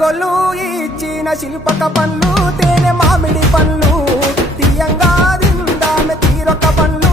అడుగొల్లు ఇచ్చిన శిల్పక పండ్లు తేనె మామిడి పండ్లు తీయంగా దిందామె తీరొక్క పండ్లు